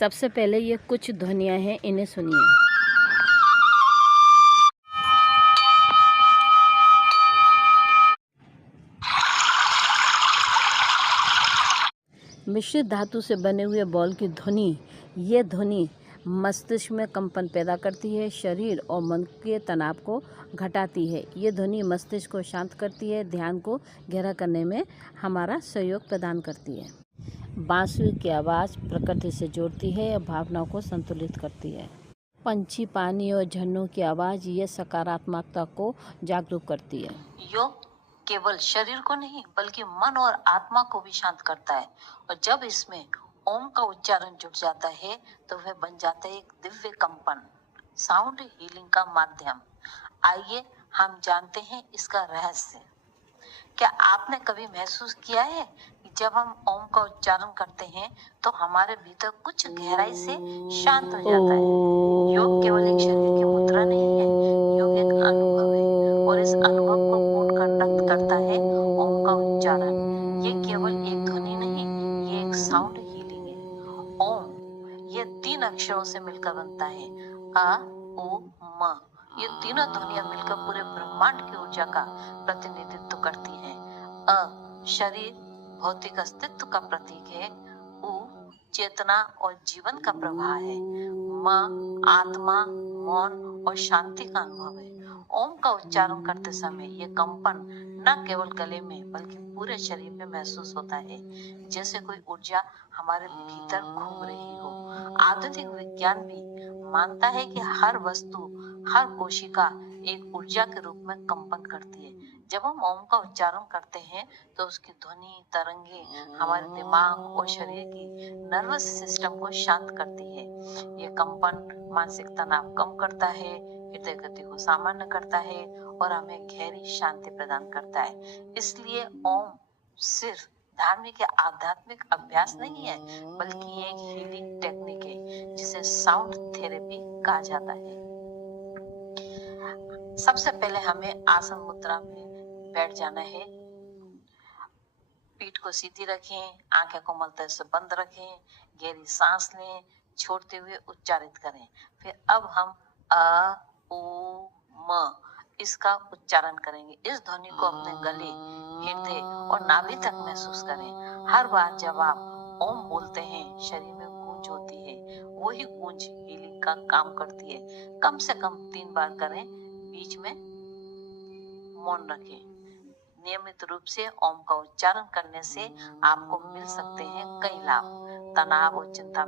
सबसे पहले ये कुछ ध्वनियाँ हैं, इन्हें सुनिए। मिश्रित धातु से बने हुए बॉल की ध्वनि, ये ध्वनि मस्तिष्क में कंपन पैदा करती है, शरीर और मन के तनाव को घटाती है। ये ध्वनि मस्तिष्क को शांत करती है, ध्यान को गहरा करने में हमारा सहयोग प्रदान करती है। बांसुरी की आवाज़ प्रकृति से जोड़ती है और भावनाओं को संतुलित करती है। पंछी, पानी और झरनों की आवाज़ ये सकारात्मकता को जागरूक करती है। योग केवल शरीर को नहीं बल्कि मन और आत्मा को भी शांत करता है, और जब इसमें ओम का उच्चारण जुड़ जाता है तो वह बन जाता है एक दिव्य कंपन, साउंड हीलिंग का माध्यम। आइए हम जानते हैं इसका रहस्य। क्या आपने कभी महसूस किया है कि जब हम ओम का उच्चारण करते हैं तो हमारे भीतर कुछ गहराई से शांत हो जाता है? योग केवल एक शरीर की मुद्रा नहीं है, योग एक अनुभव है, और इस अनुभव को पूर्ण कंडक्ट करता है ओम का उच्चारण। ये केवल एक ध्वनि नहीं, ये एक साउंड हीलिंग है। ओम ये 3 अक्षरों से मिलकर बनता है, अ, उ, म। ये तीनों ध्वनियां मिलकर पूरे ब्रह्मांड की ऊर्जा का प्रतिनिधित्व करती हैं। अ शरीर भौतिक अस्तित्व का प्रतीक है, उ चेतना और जीवन का प्रवाह है, म आत्मा, मौन और शांति का अनुभव है। ओम का उच्चारण करते समय ये कंपन न केवल गले में बल्कि पूरे शरीर में महसूस होता है, जैसे कोई ऊर्जा हमारे भीतर घूम रही हो। आधुनिक विज्ञान भी मानता है कि हर वस्तु, हर कोशिका एक ऊर्जा के रूप में कंपन करती है। जब हम ओम का उच्चारण करते हैं तो उसकी ध्वनि तरंगे हमारे दिमाग और शरीर की नर्वस सिस्टम को शांत करती है। ये कंपन मानसिक तनाव कम करता है, हृदय गति को सामान्य करता है और हमें गहरी शांति प्रदान करता है। इसलिए ओम सिर्फ धार्मिक या आध्यात्मिक अभ्यास नहीं है, बल्कि एक हीलिंग टेक्निक है जिसे साउंड थेरेपी कहा जाता है। सबसे पहले हमें आसन मुद्रा में बैठ जाना है। पीठ को सीधी रखें, आंखें कोमलता से बंद रखें, गहरी सांस लें, छोड़ते हुए उच्चारित करें। फिर अब हम अ, उ, म इसका उच्चारण करेंगे। इस ध्वनि को अपने गले, हृदय और नाभि तक महसूस करें। हर बार जब आप ओम बोलते हैं, शरीर में गूंज होती है। वही गूंज हीलिंग का काम करती है। कम से कम 3 बार करें, बीच में मौन रखें। नियमित रूप से ओम का उच्चारण करने से आपको मिल सकते हैं कई लाभ। तनाव और चिंता